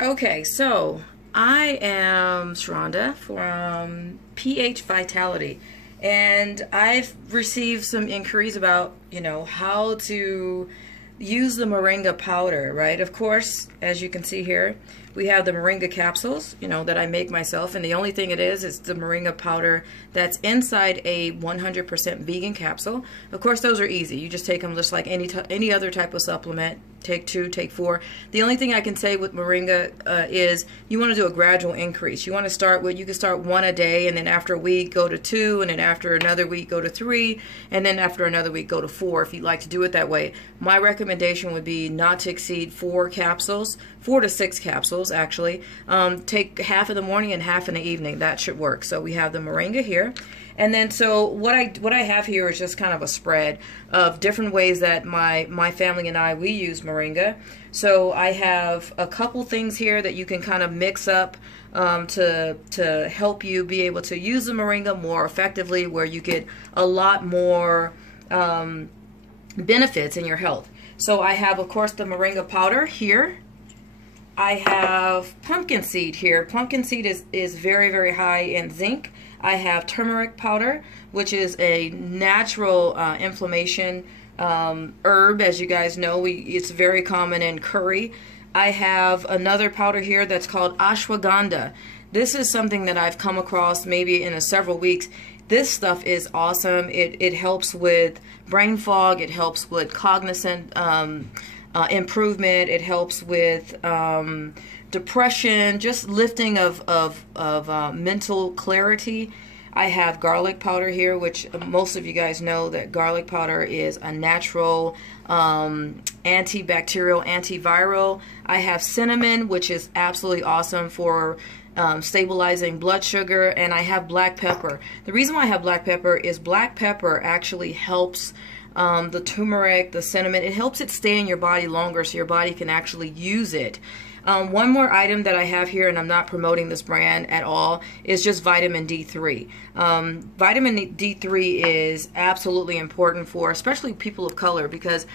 Okay, so I am Sharonda from phvitality, and I've received some inquiries about, how to use the moringa powder, right? Of course, as you can see here, we have the moringa capsules, that I make myself, and the only thing it is the moringa powder that's inside a 100% vegan capsule. Of course, those are easy. You just take them just like any other type of supplement. Take 2, take 4. The only thing I can say with moringa is you want to do a gradual increase. You want to start with, you can start 1 a day, and then after a week go to 2, and then after another week go to 3, and then after another week go to 4 if you'd like to do it that way. My recommendation would be not to exceed 4 capsules, 4 to 6 capsules actually. Take half in the morning and half in the evening. That should work. So we have the moringa here. And then so what I have here is just kind of a spread of different ways that my family and we use moringa. So I have a couple things here that you can kind of mix up to help you be able to use the moringa more effectively, where you get a lot more benefits in your health. So I have, of course, the moringa powder here. I have pumpkin seed here. Pumpkin seed is very, very high in zinc. I have turmeric powder, which is a natural inflammation herb, as you guys know. It's very common in curry. I have another powder here that's called ashwagandha. This is something that I've come across maybe in several weeks. This stuff is awesome. It helps with brain fog. It helps with cognizant improvement. It helps with depression, just lifting of mental clarity. I have garlic powder here, which most of you guys know that garlic powder is a natural antibacterial, antiviral. I have cinnamon, which is absolutely awesome for stabilizing blood sugar, and I have black pepper. The reason why I have black pepper is black pepper actually helps the turmeric, the cinnamon, it helps it stay in your body longer so your body can actually use it. One more item that I have here, and I'm not promoting this brand at all, is just vitamin D3. Vitamin D3 is absolutely important for especially people of color, because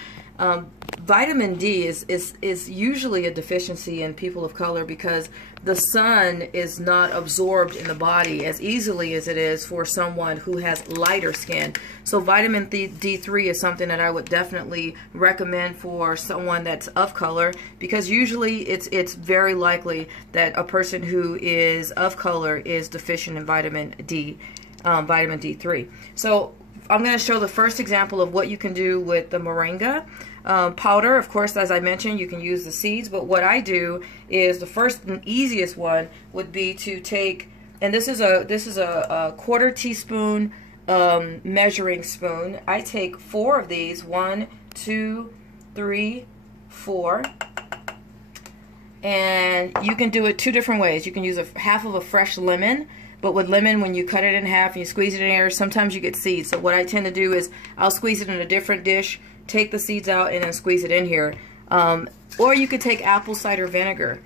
vitamin D is usually a deficiency in people of color because the sun is not absorbed in the body as easily as it is for someone who has lighter skin. So vitamin D3 is something that I would definitely recommend for someone that's of color, because usually it's very likely that a person who is of color is deficient in vitamin D3. So I'm going to show the first example of what you can do with the moringa powder. Of course, as I mentioned, you can use the seeds, but what I do is the first and easiest one would be to take, and this is a 1/4 teaspoon measuring spoon. I take 4 of these, 1, 2, 3, 4, and you can do it 2 different ways. You can use half of a fresh lemon. But with lemon, when you cut it in half and you squeeze it in air, sometimes you get seeds. So what I tend to do is I'll squeeze it in a different dish, take the seeds out, and then squeeze it in here. Or you could take apple cider vinegar.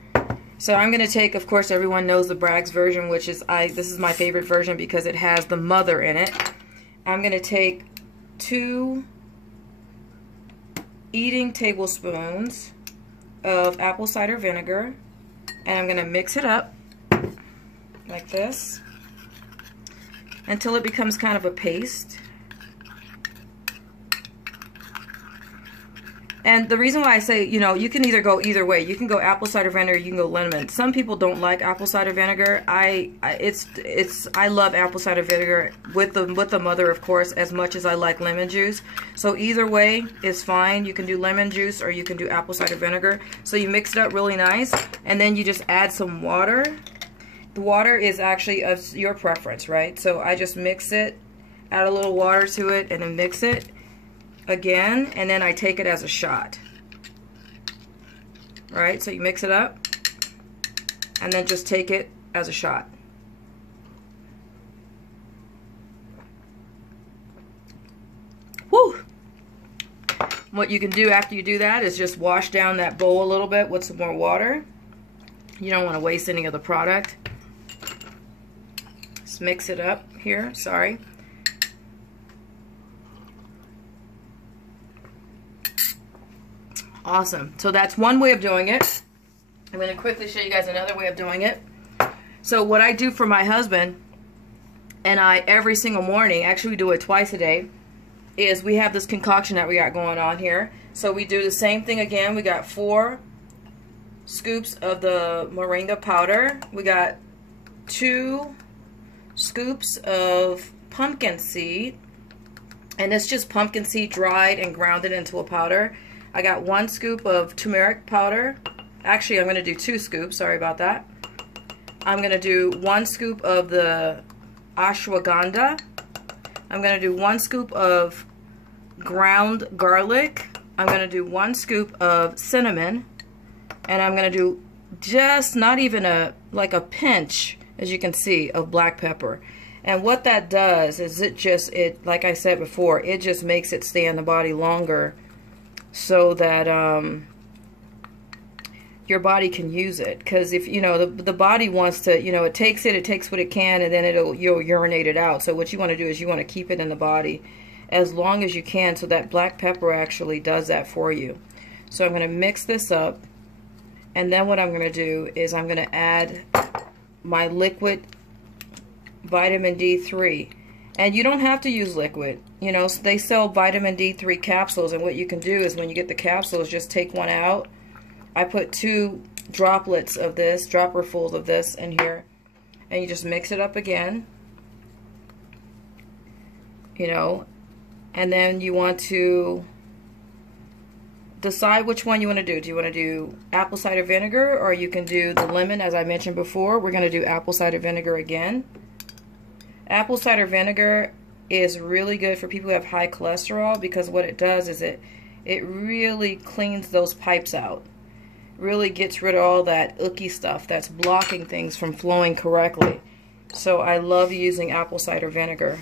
So I'm going to take, of course, everyone knows the Bragg's version, which is, this is my favorite version because it has the mother in it. I'm going to take 2 eating tablespoons of apple cider vinegar, and I'm going to mix it up like this until it becomes kind of a paste. And the reason why I say, you can either go either way. You can go apple cider vinegar, you can go lemon. Some people don't like apple cider vinegar. I love apple cider vinegar with the mother, of course, as much as I like lemon juice. So either way is fine. You can do lemon juice or you can do apple cider vinegar. So you mix it up really nice, and then you just add some water. The water is actually of your preference, right? So I just mix it, add a little water to it, and then mix it again, and then I take it as a shot. Right? So you mix it up, and then just take it as a shot. Whew! What you can do after you do that is just wash down that bowl a little bit with some more water. You don't want to waste any of the product. Just mix it up here, sorry. Awesome. So that's one way of doing it. I'm going to quickly show you guys another way of doing it. So what I do for my husband and I every single morning, actually we do it twice a day, is we have this concoction that we got going on here. So we do the same thing again. We got 4 scoops of the moringa powder. We got 2 scoops of pumpkin seed. And it's just pumpkin seed dried and grounded into a powder. I got 1 scoop of turmeric powder. Actually, I'm going to do 2 scoops. Sorry about that. I'm going to do 1 scoop of the ashwagandha. I'm going to do 1 scoop of ground garlic. I'm going to do 1 scoop of cinnamon. And I'm going to do just not even like a pinch, as you can see, of black pepper. And what that does is it like I said before, it just makes it stay in the body longer so that your body can use it. Because if, you know, the body wants to, you know, it takes what it can, and then you'll urinate it out. So what you want to do is you want to keep it in the body as long as you can, so that black pepper actually does that for you. So I'm going to mix this up, and then what I'm going to do is I'm going to add my liquid vitamin D3. And you don't have to use liquid. You know, they sell vitamin D3 capsules, and what you can do is when you get the capsules, just take one out. I put 2 droplets of this, dropperfuls of this in here, and you just mix it up again, you know, and then you want to decide which one you want to do. Do you want to do apple cider vinegar, or you can do the lemon, as I mentioned before. We're going to do apple cider vinegar again. Apple cider vinegar is really good for people who have high cholesterol, because what it does is it really cleans those pipes out. Really gets rid of all that icky stuff that's blocking things from flowing correctly. So I love using apple cider vinegar.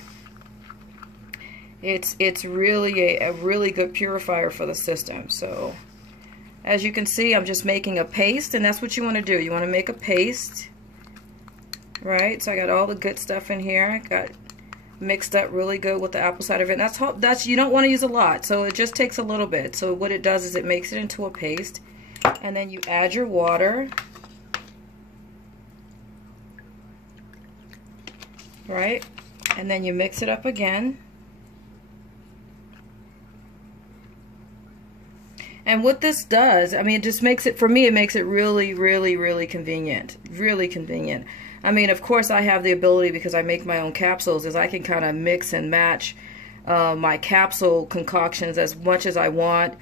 It's really a really good purifier for the system. So as you can see, I'm just making a paste, and that's what you want to do. You want to make a paste, right? So I got all the good stuff in here. I got mixed up really good with the apple cider vinegar. That's you don't want to use a lot, so it just takes a little bit. So what it does is it makes it into a paste. And then you add your water, right? And then you mix it up again. And what this does, I mean, it just makes it, for me, it makes it really, really, really convenient. Really convenient. I mean, of course, I have the ability, because I make my own capsules, is I can kind of mix and match my capsule concoctions as much as I want,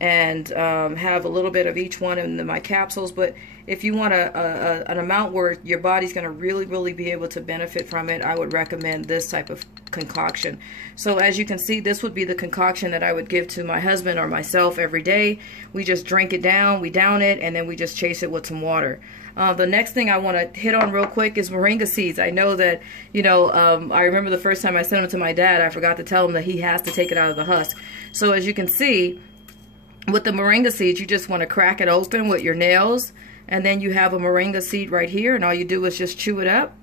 and have a little bit of each one in my capsules. But if you want an amount where your body's going to really, really be able to benefit from it, I would recommend this type of concoction. So as you can see, this would be the concoction that I would give to my husband or myself every day. We just drink it down, we down it, and then we just chase it with some water. The next thing I want to hit on real quick is moringa seeds. I know that, you know, I remember the first time I sent them to my dad, I forgot to tell him that he has to take it out of the husk. So as you can see, with the moringa seeds, you just want to crack it open with your nails, and then you have a moringa seed right here, and all you do is just chew it up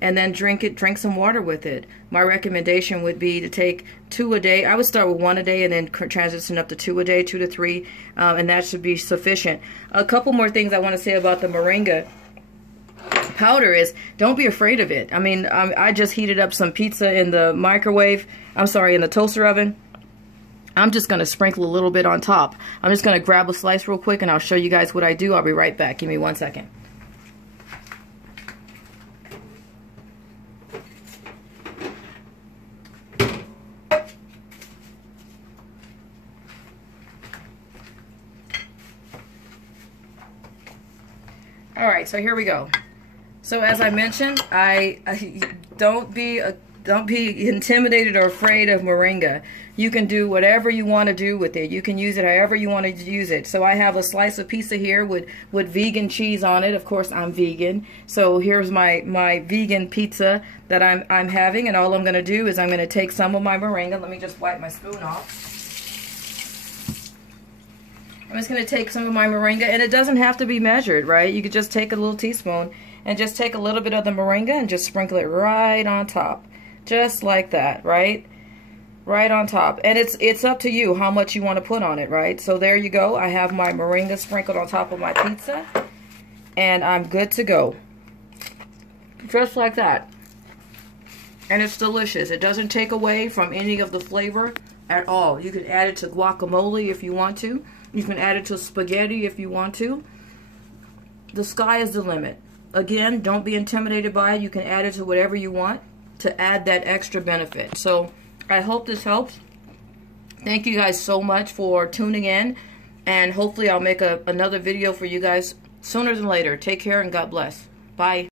and then drink some water with it. My recommendation would be to take 2 a day. I would start with 1 a day and then transition up to 2 a day, 2 to 3, and that should be sufficient. A couple more things I want to say about the moringa powder is, don't be afraid of it. I mean, I just heated up some pizza in the microwave, in the toaster oven. I'm just going to sprinkle a little bit on top. I'm just going to grab a slice real quick, and I'll show you guys what I do. I'll be right back. Give me 1 second. Alright, so here we go. So as I mentioned, don't be intimidated or afraid of moringa. You can do whatever you want to do with it. You can use it however you want to use it. So I have a slice of pizza here with vegan cheese on it. Of course, I'm vegan. So here's my vegan pizza that I'm having, and all I'm going to do is I'm going to take some of my moringa. Let me just wipe my spoon off. I'm just going to take some of my moringa, and it doesn't have to be measured, right? You could just take a little teaspoon and just take a little bit of the moringa and just sprinkle it right on top. Just like that, right? right on top. And it's up to you how much you want to put on it, right? So there you go. I have my moringa sprinkled on top of my pizza, and I'm good to go. Just like that. And it's delicious. It doesn't take away from any of the flavor at all. You can add it to guacamole if you want to. You can add it to spaghetti if you want to. The sky is the limit. Again, don't be intimidated by it. You can add it to whatever you want to add that extra benefit. So I hope this helps. Thank you guys so much for tuning in, and hopefully I'll make another video for you guys sooner than later. Take care and God bless. Bye.